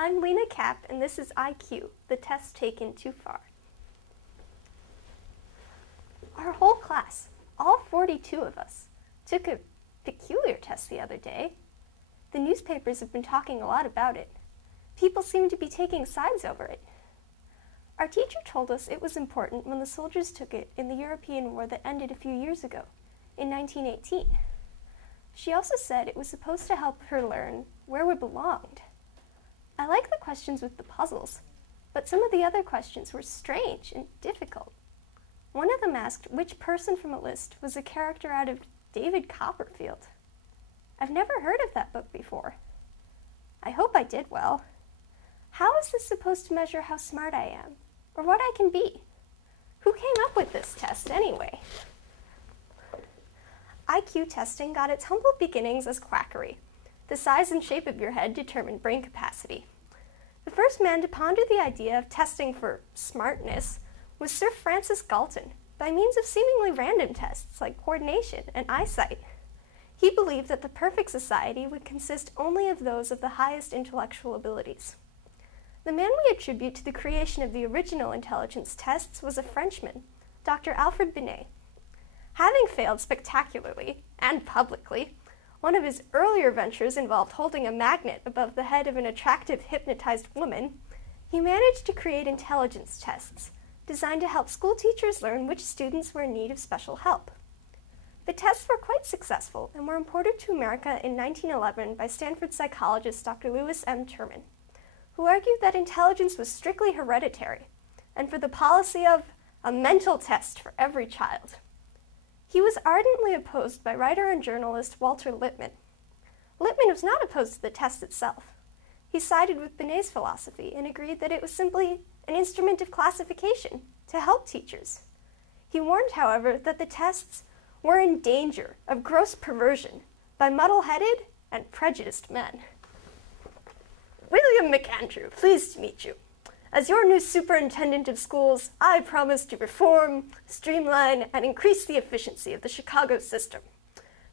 I'm Lina Kapp, and this is IQ, the test taken too far. Our whole class, all 42 of us, took a peculiar test the other day. The newspapers have been talking a lot about it. People seem to be taking sides over it. Our teacher told us it was important when the soldiers took it in the European War that ended a few years ago, in 1918. She also said it was supposed to help her learn where we belonged. I like the questions with the puzzles, but some of the other questions were strange and difficult. One of them asked which person from a list was a character out of David Copperfield. I've never heard of that book before. I hope I did well. How is this supposed to measure how smart I am, or what I can be? Who came up with this test anyway? IQ testing got its humble beginnings as quackery. The size and shape of your head determined brain capacity. The first man to ponder the idea of testing for smartness was Sir Francis Galton, by means of seemingly random tests like coordination and eyesight. He believed that the perfect society would consist only of those of the highest intellectual abilities. The man we attribute to the creation of the original intelligence tests was a Frenchman, Dr. Alfred Binet. Having failed spectacularly, and publicly, one of his earlier ventures involved holding a magnet above the head of an attractive hypnotized woman, he managed to create intelligence tests designed to help school teachers learn which students were in need of special help. The tests were quite successful and were imported to America in 1911 by Stanford psychologist Dr. Lewis M. Terman, who argued that intelligence was strictly hereditary and for the policy of a mental test for every child. He was ardently opposed by writer and journalist Walter Lippmann. Lippmann was not opposed to the test itself. He sided with Binet's philosophy and agreed that it was simply an instrument of classification to help teachers. He warned, however, that the tests were in danger of gross perversion by muddle-headed and prejudiced men. William McAndrew, pleased to meet you. As your new superintendent of schools, I promise to reform, streamline, and increase the efficiency of the Chicago system.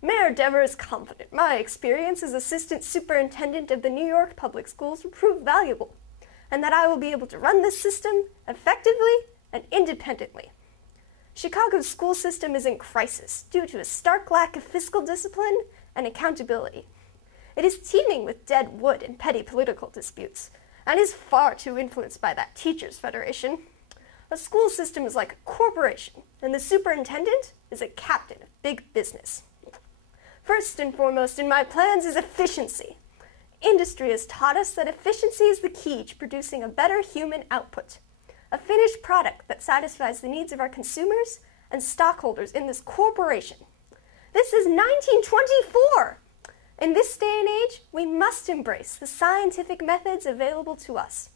Mayor Dever is confident my experience as assistant superintendent of the New York public schools will prove valuable, and that I will be able to run this system effectively and independently. Chicago's school system is in crisis due to a stark lack of fiscal discipline and accountability. It is teeming with dead wood and petty political disputes, and is far too influenced by that teachers' federation. A school system is like a corporation, and the superintendent is a captain of big business. First and foremost in my plans is efficiency. Industry has taught us that efficiency is the key to producing a better human output, a finished product that satisfies the needs of our consumers and stockholders in this corporation. This is 1924! In this day and age, we must embrace the scientific methods available to us.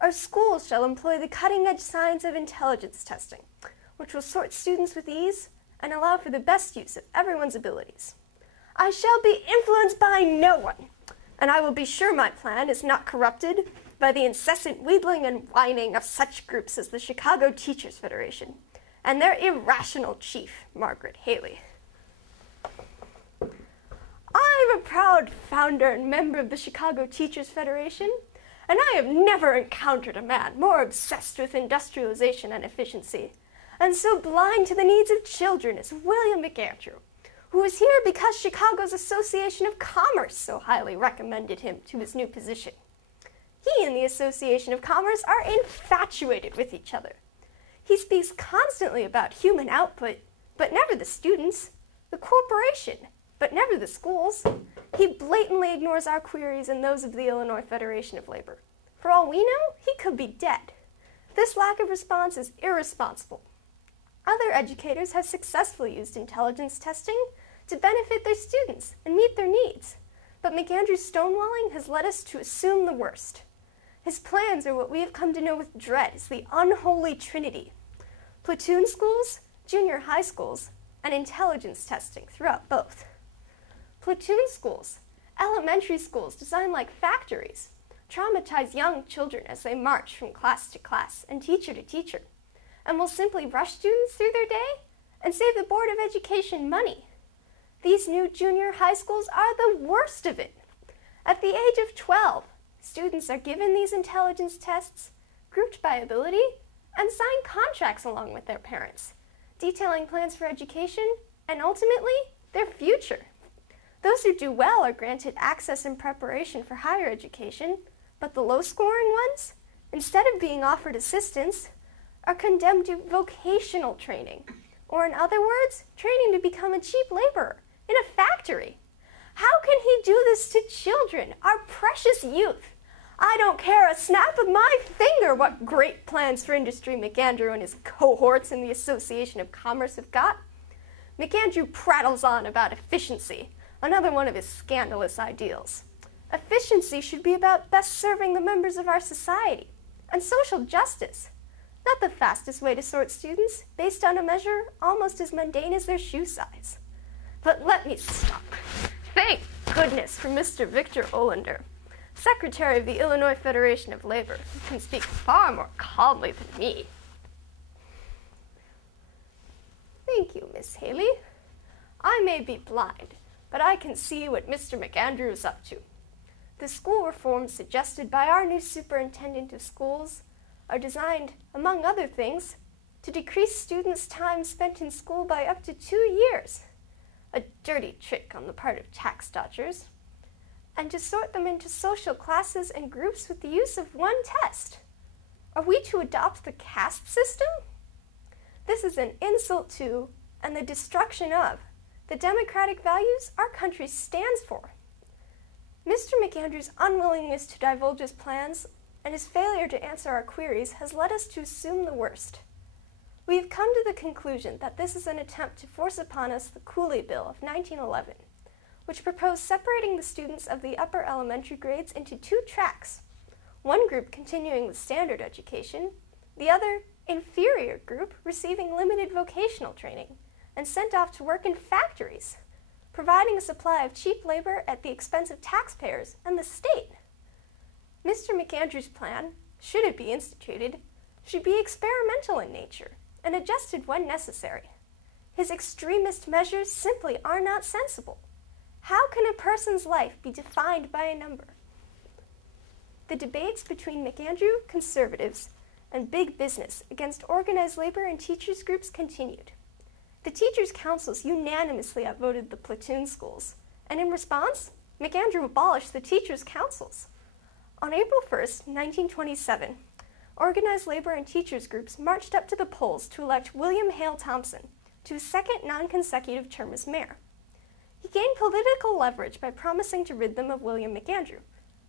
Our schools shall employ the cutting-edge science of intelligence testing, which will sort students with ease and allow for the best use of everyone's abilities. I shall be influenced by no one, and I will be sure my plan is not corrupted by the incessant wheedling and whining of such groups as the Chicago Teachers Federation and their irrational chief, Margaret Haley. I'm a proud founder and member of the Chicago Teachers Federation, and I have never encountered a man more obsessed with industrialization and efficiency, and so blind to the needs of children as William McAndrew, who is here because Chicago's Association of Commerce so highly recommended him to his new position. He and the Association of Commerce are infatuated with each other. He speaks constantly about human output, but never the students, the corporation, but never the schools. He blatantly ignores our queries and those of the Illinois Federation of Labor. For all we know, he could be dead. This lack of response is irresponsible. Other educators have successfully used intelligence testing to benefit their students and meet their needs, but McAndrew's stonewalling has led us to assume the worst. His plans are what we have come to know with dread as the unholy trinity: platoon schools, junior high schools, and intelligence testing throughout both. Platoon schools, elementary schools designed like factories, traumatize young children as they march from class to class and teacher to teacher, and will simply rush students through their day and save the Board of Education money. These new junior high schools are the worst of it. At the age of 12, Students are given these intelligence tests, grouped by ability, and sign contracts along with their parents, detailing plans for education and ultimately their future. Those who do well are granted access and preparation for higher education, but the low-scoring ones, instead of being offered assistance, are condemned to vocational training, or in other words, training to become a cheap laborer in a factory. How can he do this to children, our precious youth? I don't care a snap of my finger what great plans for industry McAndrew and his cohorts in the Association of Commerce have got. McAndrew prattles on about efficiency, another one of his scandalous ideals. Efficiency should be about best serving the members of our society and social justice, not the fastest way to sort students based on a measure almost as mundane as their shoe size. But let me stop. Thank goodness for Mr. Victor Olander, Secretary of the Illinois Federation of Labor, who can speak far more calmly than me. Thank you, Miss Haley. I may be blind, but I can see what Mr. McAndrew is up to. The school reforms suggested by our new superintendent of schools are designed, among other things, to decrease students' time spent in school by up to 2 years, a dirty trick on the part of tax dodgers, and to sort them into social classes and groups with the use of one test. Are we to adopt the caste system? This is an insult to, and the destruction of, the democratic values our country stands for. Mr. McAndrew's unwillingness to divulge his plans and his failure to answer our queries has led us to assume the worst. We have come to the conclusion that this is an attempt to force upon us the Cooley Bill of 1911, which proposed separating the students of the upper elementary grades into 2 tracks, one group continuing with standard education, the other, inferior group, receiving limited vocational training and sent off to work in factories, providing a supply of cheap labor at the expense of taxpayers and the state. Mr. McAndrew's plan, should it be instituted, should be experimental in nature and adjusted when necessary. His extremist measures simply are not sensible. How can a person's life be defined by a number? The debates between McAndrew, conservatives, and big business against organized labor and teachers' groups continued. The teachers' councils unanimously outvoted the platoon schools, and in response, McAndrew abolished the teachers' councils. On April 1st, 1927, organized labor and teachers' groups marched up to the polls to elect William Hale Thompson to his second non-consecutive term as mayor. He gained political leverage by promising to rid them of William McAndrew,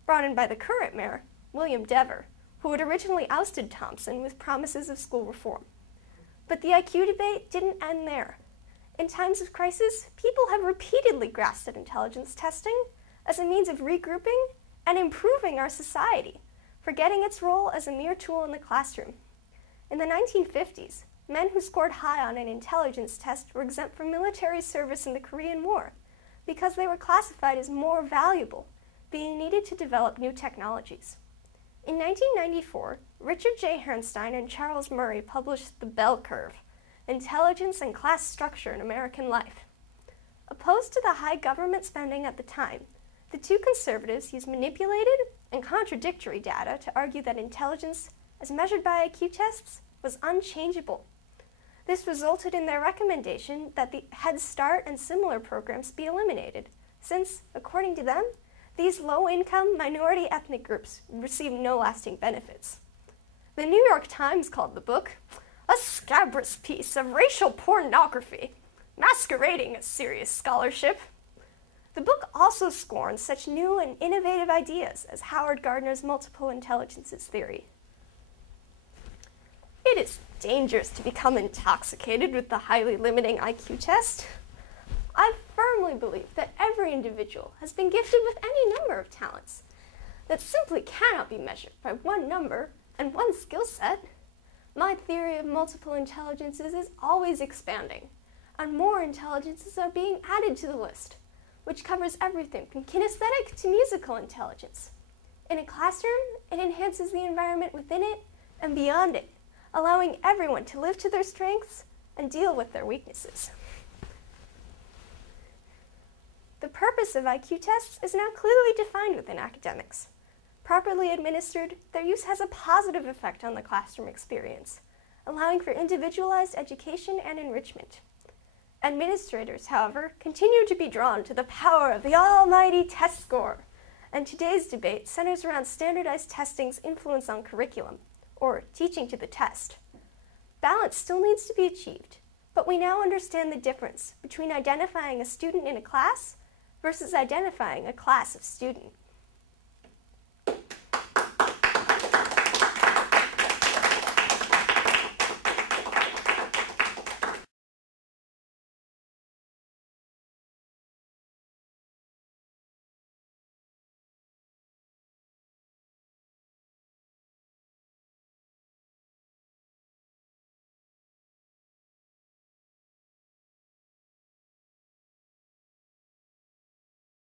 brought in by the current mayor, William Dever, who had originally ousted Thompson with promises of school reform. But the IQ debate didn't end there. In times of crisis, people have repeatedly grasped at intelligence testing as a means of regrouping and improving our society, forgetting its role as a mere tool in the classroom. In the 1950s, men who scored high on an intelligence test were exempt from military service in the Korean War because they were classified as more valuable, being needed to develop new technologies. In 1994, Richard J. Herrnstein and Charles Murray published The Bell Curve, Intelligence and Class Structure in American Life. Opposed to the high government spending at the time, the two conservatives used manipulated and contradictory data to argue that intelligence, as measured by IQ tests, was unchangeable. This resulted in their recommendation that the Head Start and similar programs be eliminated, since, according to them, these low-income, minority ethnic groups receive no lasting benefits. The New York Times called the book a scabrous piece of racial pornography, masquerading as serious scholarship. The book also scorns such new and innovative ideas as Howard Gardner's multiple intelligences theory. It is dangerous to become intoxicated with the highly limiting IQ test. I firmly believe that every individual has been gifted with any number of talents that simply cannot be measured by one number and one skill set. My theory of multiple intelligences is always expanding, and more intelligences are being added to the list, which covers everything from kinesthetic to musical intelligence. In a classroom, it enhances the environment within it and beyond it, allowing everyone to live to their strengths and deal with their weaknesses. The purpose of IQ tests is now clearly defined within academics. Properly administered, their use has a positive effect on the classroom experience, allowing for individualized education and enrichment. Administrators, however, continue to be drawn to the power of the almighty test score, and today's debate centers around standardized testing's influence on curriculum, or teaching to the test. Balance still needs to be achieved, but we now understand the difference between identifying a student in a class versus identifying a class of student.